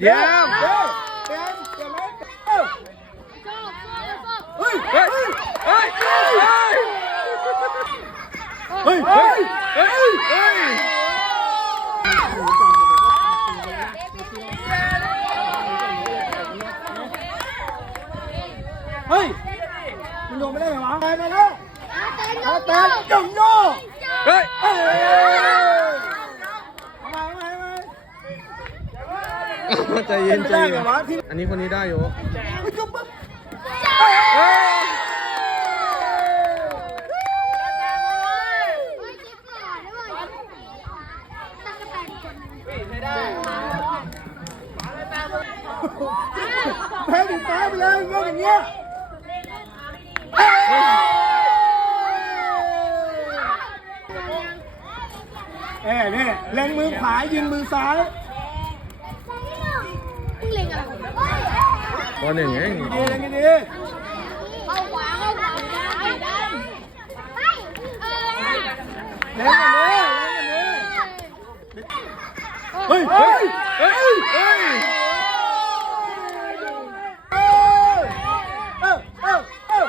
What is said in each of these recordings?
เยี่ยมเฮ้ยเปลี่ยนเปลี่ยนไหมเออเฮ้ยเฮ้ยเฮ้ยเฮ้ยเฮ้ยเฮ้ยเฮ้ยเฮ้ยเฮ้ยมึงลงไม่ได้ไงวะไปมาแล้วมาแต่จุ่มโย่เฮ้ย เอ้ยมามามา ใจเย็นใจได้เย็ไงนวะที่อันนี้คนนี้ได้อยู่เฮ้ยจุ่มปุ๊บเฮ้ยแพ้ถึงฟ้าไปเลยเงี้ยอย่างเงี้ยเอ้ยเนี่ยเล็งมือขวายิงมือซ้าย มึงเล็งอะไร บ อหนึ่งเองดีเข้าขวาเข้าขวาไปดันไปเออเล็งอย่างนี้เล็งอย่างนี้เฮ้ยเฮ้ยเฮ้ยเฮ้ย เออเออเออเออ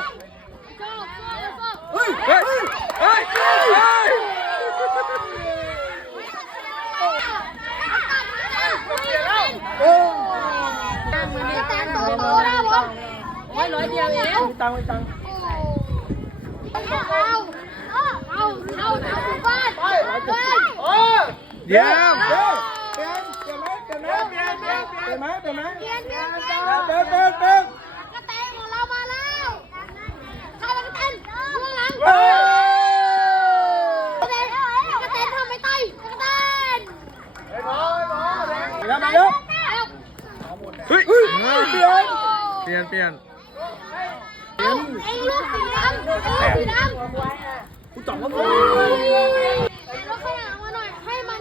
ชอบชอบชอบ เฮ้ย เฮ้ย เฮ้ย เฮ้ย เฮ้ย โอ้ แต่งตัวโตแล้วผมโอ้ยร้อย เดียวเองมีตังค์มีตังค์เอาเอาเอาเอาเอาบ้านเฮ้ยโอ้เยี่ยมเฮ้ยเปลี่ยนเปลี่ยนไหมเปลี่ยนไหมเปลี่ยนเปลี่ยนเปลี่ยนไหมเปลี่ยนไหมเปลี่ยนเปลี่ยนเปลี่ยนเปลี่ยนเปลี่ยนเปลี่ยนเปลี่ยนกระเตงของเรามาแล้วใครเป็นกระเตนเบื้องหลังเฮ้ยกระเตนกระเตนทำไม่ตายกระเตนแล้วมาแล้วเฮ้ยเฮ้ยเปลี่ยนเปลี่ยนเปลี่ยน นไอ้ลูกสีดำไอ้ลูกสีดำกูจ่องว่าเฮ้ลูกขยะมาหน่อย ให้มัน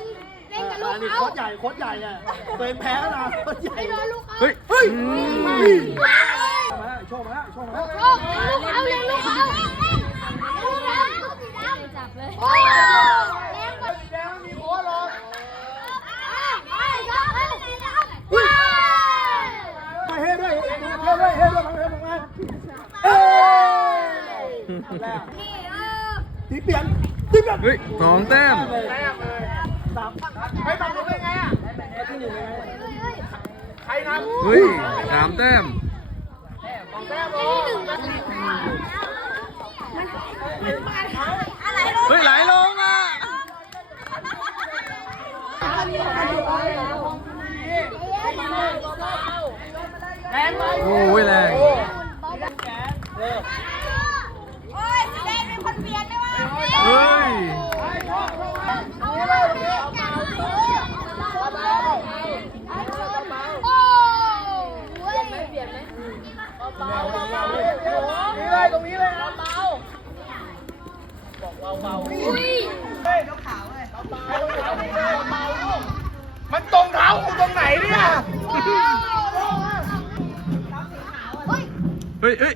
เล่นกับลูกนนี้เขาโคตรใหญ่โคตรใหญ่อะตัวเองแพ้นะโคตรใหญ่เฮ้ยเฮ้ยอืมมาแล้วโชว์มาแล้วโชว์มาแล้ว โอ้ลูกเขาเล่นลูกเขาลูกเขาลูกสีดำจับเลยโอ้แรงกว่าสีแดงมีโค้ดหรอกไปครับไปครับ มาเฮ้ด้วยเฮ้ด้วยเฮ้ด้วยมาเฮ้มาเอ้ยแล้ว นี่เออทีเปลี่ยนทีเปลี่ยนเฮ้ยสองแต้มสามไปตัดลงได้ไงอะที่หนึ่งยังไงใครทำเฮ้ยสามแต้มเฮ้ยไหลลงอะโอ้ยแรง โอ้ยสีแดงเป็นคนเปลี่ยนได้วะ เฮ้ย โอ้ยเปลี่ยนไหม นี่เลยตรงนี้เลยนะ อุ้ยมันตรงเท้ากูตรงไหนเนี่ยเฮ้ยเฮ้ย